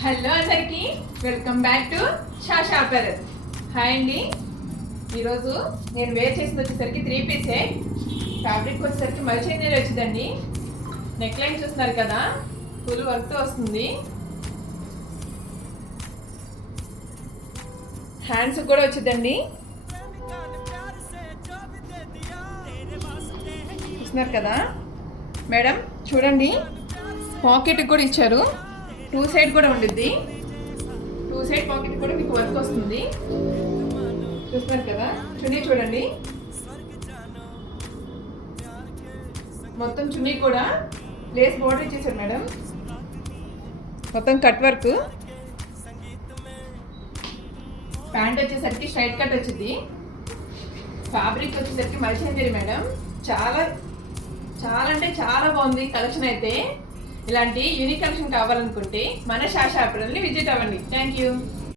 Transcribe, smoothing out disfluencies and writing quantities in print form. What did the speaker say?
Hello అందరికి welcome back to Sasha apparel. Hi అండి. ఈరోజు నేను వేర్ చేసింది వచ్చేసరికి 3 పీసే. ఫ్యాబ్రిక్ వచ్చేసరికి మల్చేంజర్ వచ్చిందండి. నెక్ లైన్ చూస్తున్నారు కదా, ఫుల్ వర్క్తో వస్తుంది. హ్యాండ్స్ కూడా వచ్చిందండి. చూస్తున్నారు కదా మేడం, చూడండి పాకెట్ కూడా ఇచ్చారు. 2 సైడ్ కూడా ఉండిద్ది. 2 సైడ్ పాకెట్ కూడా మీకు వర్క్ వస్తుంది. చూస్తున్నారు కదా, చున్నీ చూడండి. మొత్తం చున్నీ కూడా లేస్ బోర్డర్ ఇచ్చేసారు మేడం. మొత్తం కట్ వర్క్. ప్యాంట్ వచ్చేసరికి స్ట్రైట్ కట్ వచ్చింది. ఫ్యాబ్రిక్ వచ్చేసరికి మల్చేంజరీ మేడం. చాలా చాలా అంటే చాలా బాగుంది కలెక్షన్ అయితే. ఇలాంటి యూనిక్ కలెక్షన్ కావాలనుకుంటే మన షాషా అపెరల్ని విజిట్ అవ్వండి. Thank you.